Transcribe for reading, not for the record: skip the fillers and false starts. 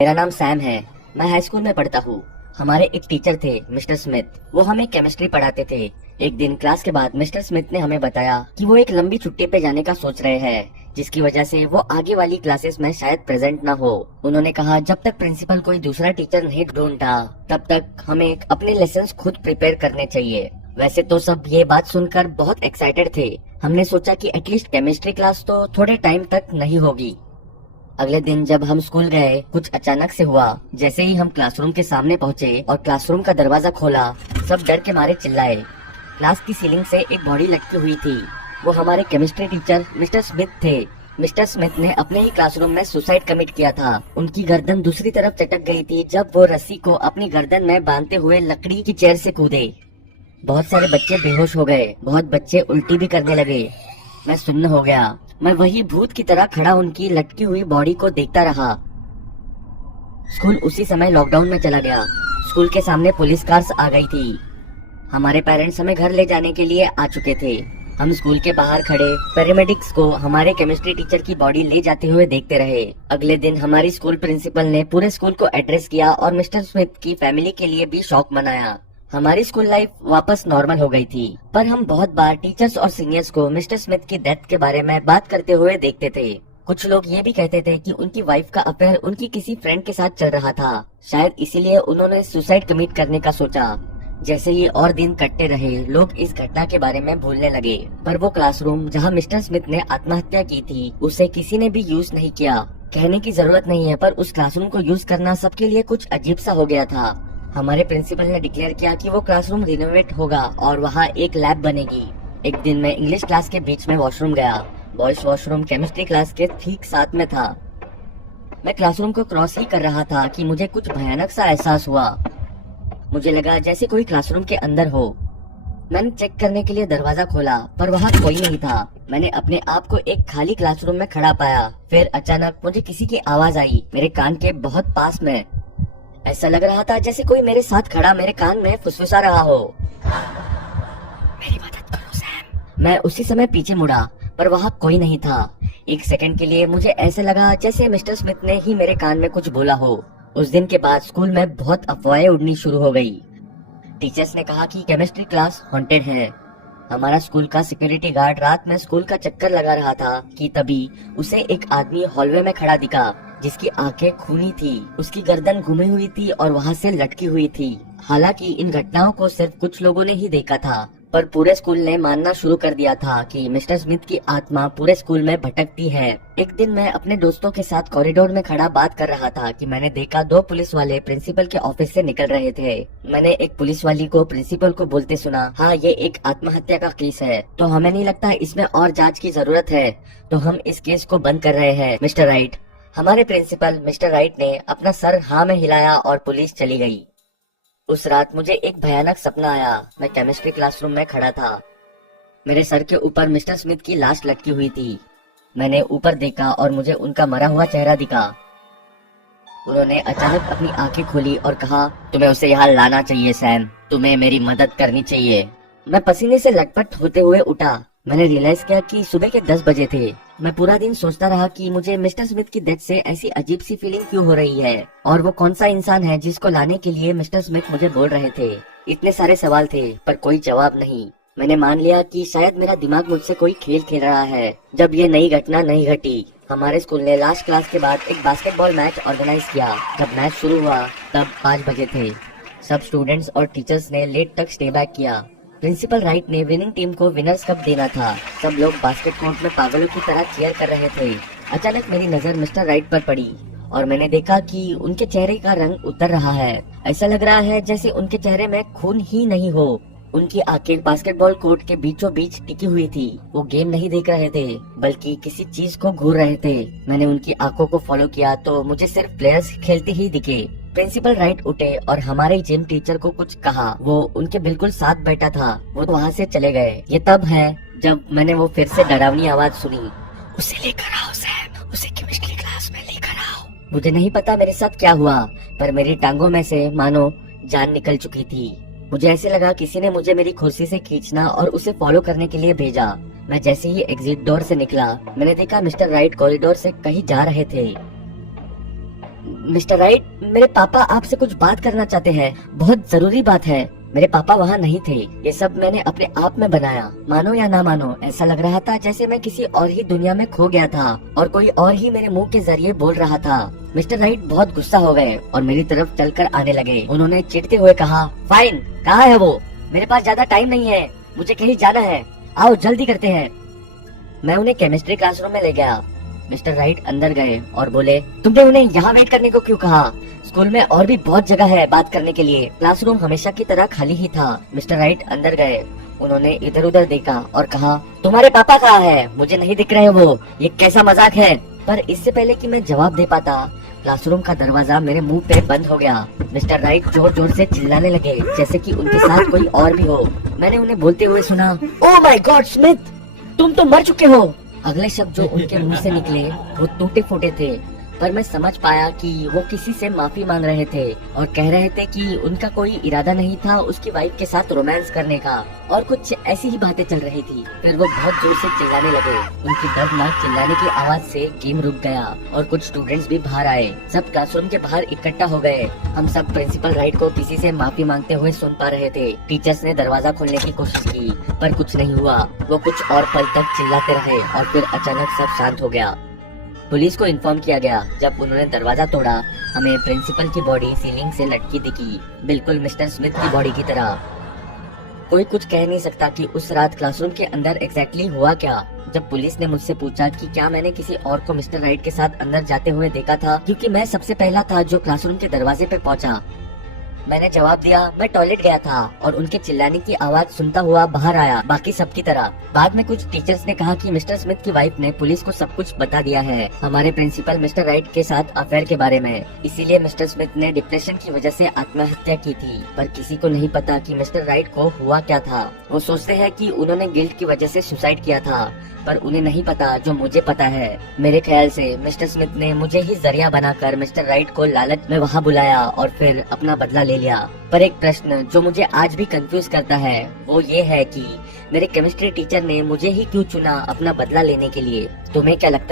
मेरा नाम सैम है। मैं हाई स्कूल में पढ़ता हूँ। हमारे एक टीचर थे मिस्टर स्मिथ। वो हमें केमिस्ट्री पढ़ाते थे। एक दिन क्लास के बाद मिस्टर स्मिथ ने हमें बताया कि वो एक लंबी छुट्टी पे जाने का सोच रहे हैं, जिसकी वजह से वो आगे वाली क्लासेस में शायद प्रेजेंट न हो। उन्होंने कहा जब तक प्रिंसिपल कोई दूसरा टीचर नहीं ढूंढता तब तक हमें अपने लेसन्स खुद प्रिपेयर करने चाहिए। वैसे तो सब ये बात सुनकर बहुत एक्साइटेड थे। हमने सोचा कि एटलीस्ट केमिस्ट्री क्लास तो थोड़े टाइम तक नहीं होगी। अगले दिन जब हम स्कूल गए, कुछ अचानक से हुआ। जैसे ही हम क्लासरूम के सामने पहुंचे और क्लासरूम का दरवाजा खोला, सब डर के मारे चिल्लाए। क्लास की सीलिंग से एक बॉडी लटकी हुई थी। वो हमारे केमिस्ट्री टीचर मिस्टर स्मिथ थे। मिस्टर स्मिथ ने अपने ही क्लासरूम में सुसाइड कमिट किया था। उनकी गर्दन दूसरी तरफ चटक गई थी जब वो रस्सी को अपनी गर्दन में बांधते हुए लकड़ी की चेयर से कूदे। बहुत सारे बच्चे बेहोश हो गए। बहुत बच्चे उल्टी भी करने लगे। मैं सुन्न हो गया। मैं वही भूत की तरह खड़ा उनकी लटकी हुई बॉडी को देखता रहा। स्कूल उसी समय लॉकडाउन में चला गया। स्कूल के सामने पुलिस कार्स आ गई थी। हमारे पेरेंट्स हमें घर ले जाने के लिए आ चुके थे। हम स्कूल के बाहर खड़े पैरामेडिक्स को हमारे केमिस्ट्री टीचर की बॉडी ले जाते हुए देखते रहे। अगले दिन हमारी स्कूल प्रिंसिपल ने पूरे स्कूल को एड्रेस किया और मिस्टर स्मिथ की फैमिली के लिए भी शौक मनाया। हमारी स्कूल लाइफ वापस नॉर्मल हो गई थी, पर हम बहुत बार टीचर्स और सीनियर्स को मिस्टर स्मिथ की डेथ के बारे में बात करते हुए देखते थे। कुछ लोग ये भी कहते थे कि उनकी वाइफ का अफेयर उनकी किसी फ्रेंड के साथ चल रहा था। शायद इसीलिए उन्होंने सुसाइड कमिट करने का सोचा। जैसे ही और दिन कटते रहे, लोग इस घटना के बारे में भूलने लगे। पर वो क्लासरूम जहाँ मिस्टर स्मिथ ने आत्महत्या की थी, उसे किसी ने भी यूज नहीं किया। कहने की जरूरत नहीं है, पर उस क्लासरूम को यूज करना सबके लिए कुछ अजीब सा हो गया था। हमारे प्रिंसिपल ने डिक्लेयर किया कि वो क्लासरूम रिनोवेट होगा और वहाँ एक लैब बनेगी। एक दिन मैं इंग्लिश क्लास के बीच में वॉशरूम गया। बॉयज वॉशरूम केमिस्ट्री क्लास के ठीक साथ में था। मैं क्लासरूम को क्रॉस ही कर रहा था कि मुझे कुछ भयानक सा एहसास हुआ। मुझे लगा जैसे कोई क्लासरूम के अंदर हो। मैंने चेक करने के लिए दरवाजा खोला, पर वहाँ कोई नहीं था। मैंने अपने आप को एक खाली क्लासरूम में खड़ा पाया। फिर अचानक मुझे किसी की आवाज आई, मेरे कान के बहुत पास में। ऐसा लग रहा था जैसे कोई मेरे साथ खड़ा मेरे कान में फुसफुसा रहा हो। मेरी मदद करो सैम। मैं उसी समय पीछे मुड़ा, पर वहाँ कोई नहीं था। एक सेकंड के लिए मुझे ऐसे लगा जैसे मिस्टर स्मिथ ने ही मेरे कान में कुछ बोला हो। उस दिन के बाद स्कूल में बहुत अफवाहें उड़नी शुरू हो गई। टीचर्स ने कहा कि केमिस्ट्री क्लास हॉन्टेड है। हमारा स्कूल का सिक्योरिटी गार्ड रात में स्कूल का चक्कर लगा रहा था कि तभी उसे एक आदमी हॉलवे में खड़ा दिखा, जिसकी आंखें खूनी थी, उसकी गर्दन घुमी हुई थी और वहाँ से लटकी हुई थी। हालांकि इन घटनाओं को सिर्फ कुछ लोगों ने ही देखा था, पर पूरे स्कूल ने मानना शुरू कर दिया था कि मिस्टर स्मिथ की आत्मा पूरे स्कूल में भटकती है। एक दिन मैं अपने दोस्तों के साथ कॉरिडोर में खड़ा बात कर रहा था कि मैंने देखा दो पुलिस वाले प्रिंसिपल के ऑफिस से निकल रहे थे। मैंने एक पुलिस वाली को प्रिंसिपल को बोलते सुना, हाँ ये एक आत्महत्या का केस है, तो हमें नहीं लगता इसमें और जाँच की जरूरत है, तो हम इस केस को बंद कर रहे हैं मिस्टर राइट। हमारे प्रिंसिपल मिस्टर राइट ने अपना सर हाँ में हिलाया और पुलिस चली गई। उस रात मुझे एक भयानक सपना आया। मैं केमिस्ट्री क्लासरूम में खड़ा था। मेरे सर के ऊपर मिस्टर स्मिथ की लाश लटकी हुई थी। मैंने ऊपर देखा और मुझे उनका मरा हुआ चेहरा दिखा। उन्होंने अचानक अपनी आंखें खोली और कहा, तुम्हें उसे यहाँ लाना चाहिए सैम, तुम्हें मेरी मदद करनी चाहिए। मैं पसीने से लटपट होते हुए उठा। मैंने रियलाइज किया कि सुबह के 10 बजे थे। मैं पूरा दिन सोचता रहा कि मुझे मिस्टर स्मिथ की डेथ से ऐसी अजीब सी फीलिंग क्यों हो रही है, और वो कौन सा इंसान है जिसको लाने के लिए मिस्टर स्मिथ मुझे बोल रहे थे। इतने सारे सवाल थे, पर कोई जवाब नहीं। मैंने मान लिया कि शायद मेरा दिमाग मुझसे कोई खेल खेल रहा है। जब ये नई घटना नहीं घटी, हमारे स्कूल ने लास्ट क्लास के बाद एक बास्केटबॉल मैच ऑर्गेनाइज किया। जब मैच शुरू हुआ तब 5 बजे थे। सब स्टूडेंट्स और टीचर्स ने लेट तक स्टे बैक किया। प्रिंसिपल राइट ने विनिंग टीम को विनर्स कप देना था। सब लोग बास्केट कोर्ट में पागलों की तरह चीयर कर रहे थे। अचानक मेरी नजर मिस्टर राइट पर पड़ी और मैंने देखा कि उनके चेहरे का रंग उतर रहा है। ऐसा लग रहा है जैसे उनके चेहरे में खून ही नहीं हो। उनकी आंखें बास्केटबॉल कोर्ट के बीचों बीच टिकी हुई थी। वो गेम नहीं देख रहे थे, बल्कि किसी चीज को घूर रहे थे। मैंने उनकी आंखों को फॉलो किया तो मुझे सिर्फ प्लेयर्स खेलते ही दिखे। प्रिंसिपल राइट उठे और हमारे जिम टीचर को कुछ कहा। वो उनके बिल्कुल साथ बैठा था। वो वहाँ से चले गए। ये तब है जब मैंने वो फिर से डरावनी आवाज सुनी, उसे लेकर आओ सैम, उसे केमिस्ट्री क्लास में लेकर आओ। मुझे नहीं पता मेरे साथ क्या हुआ, पर मेरी टांगों में से मानो जान निकल चुकी थी। मुझे ऐसे लगा किसी ने मुझे मेरी कुर्सी से खींचना और उसे फॉलो करने के लिए भेजा। मैं जैसे ही एग्जिट डोर से निकला, मैंने देखा मिस्टर राइट कॉरिडोर से कहीं जा रहे थे। मिस्टर राइट, मेरे पापा आपसे कुछ बात करना चाहते हैं, बहुत जरूरी बात है। मेरे पापा वहाँ नहीं थे। ये सब मैंने अपने आप में बनाया। मानो या ना मानो, ऐसा लग रहा था जैसे मैं किसी और ही दुनिया में खो गया था और कोई और ही मेरे मुंह के जरिए बोल रहा था। मिस्टर राइट बहुत गुस्सा हो गए और मेरी तरफ चलकर आने लगे। उन्होंने चिढ़ते हुए कहा, फाइन, कहाँ है वो? मेरे पास ज्यादा टाइम नहीं है, मुझे कहीं जाना है, आओ जल्दी करते हैं। मैं उन्हें केमिस्ट्री क्लासरूम में ले गया। मिस्टर राइट अंदर गए और बोले, तुमने उन्हें यहाँ वेट करने को क्यों कहा? स्कूल में और भी बहुत जगह है बात करने के लिए। क्लासरूम हमेशा की तरह खाली ही था। मिस्टर राइट अंदर गए। उन्होंने इधर उधर देखा और कहा, तुम्हारे पापा कहाँ है? मुझे नहीं दिख रहे वो, ये कैसा मजाक है? पर इससे पहले कि मैं जवाब दे पाता, क्लासरूम का दरवाजा मेरे मुंह पे बंद हो गया। मिस्टर राइट जोर जोर से चिल्लाने लगे जैसे कि उनके साथ कोई और भी हो। मैंने उन्हें बोलते हुए सुना, ओह माय गॉड स्मिथ, तुम तो मर चुके हो। अगले शब्द जो उनके मुंह से निकले वो टूटे फूटे थे, पर मैं समझ पाया कि वो किसी से माफी मांग रहे थे और कह रहे थे कि उनका कोई इरादा नहीं था उसकी वाइफ के साथ रोमांस करने का, और कुछ ऐसी ही बातें चल रही थी। फिर वो बहुत जोर से चिल्लाने लगे। उनकी दर्दनाक चिल्लाने की आवाज से गेम रुक गया और कुछ स्टूडेंट्स भी बाहर आए। सब क्लासरूम के बाहर इकट्ठा हो गए। हम सब प्रिंसिपल राइट को किसी से माफी मांगते हुए सुन पा रहे थे। टीचर्स ने दरवाजा खोलने की कोशिश की पर कुछ नहीं हुआ। वो कुछ और पल तक चिल्लाते रहे और फिर अचानक सब शांत हो गया। पुलिस को इन्फॉर्म किया गया। जब उन्होंने दरवाजा तोड़ा, हमें प्रिंसिपल की बॉडी सीलिंग से लटकी दिखी, बिल्कुल मिस्टर स्मिथ की बॉडी की तरह। कोई कुछ कह नहीं सकता कि उस रात क्लासरूम के अंदर एग्जैक्टली हुआ क्या। जब पुलिस ने मुझसे पूछा कि क्या मैंने किसी और को मिस्टर राइट के साथ अंदर जाते हुए देखा था, क्योंकि मैं सबसे पहला था जो क्लासरूम के दरवाजे पे पहुंचा, मैंने जवाब दिया, मैं टॉयलेट गया था और उनके चिल्लाने की आवाज सुनता हुआ बाहर आया, बाकी सबकी तरह। बाद में कुछ टीचर्स ने कहा कि मिस्टर स्मिथ की वाइफ ने पुलिस को सब कुछ बता दिया है हमारे प्रिंसिपल मिस्टर राइट के साथ अफेयर के बारे में। इसीलिए मिस्टर स्मिथ ने डिप्रेशन की वजह से आत्महत्या की थी। पर किसी को नहीं पता कि मिस्टर राइट को हुआ क्या था। वो सोचते हैं कि उन्होंने गिल्ट की वजह से सुसाइड किया था, पर उन्हें नहीं पता जो मुझे पता है। मेरे ख्याल से मिस्टर स्मिथ ने मुझे ही जरिया बनाकर मिस्टर राइट को लालच में वहाँ बुलाया और फिर अपना बदला ले लिया। पर एक प्रश्न जो मुझे आज भी कंफ्यूज करता है वो ये है कि मेरे केमिस्ट्री टीचर ने मुझे ही क्यों चुना अपना बदला लेने के लिए। तुम्हें क्या लगता है?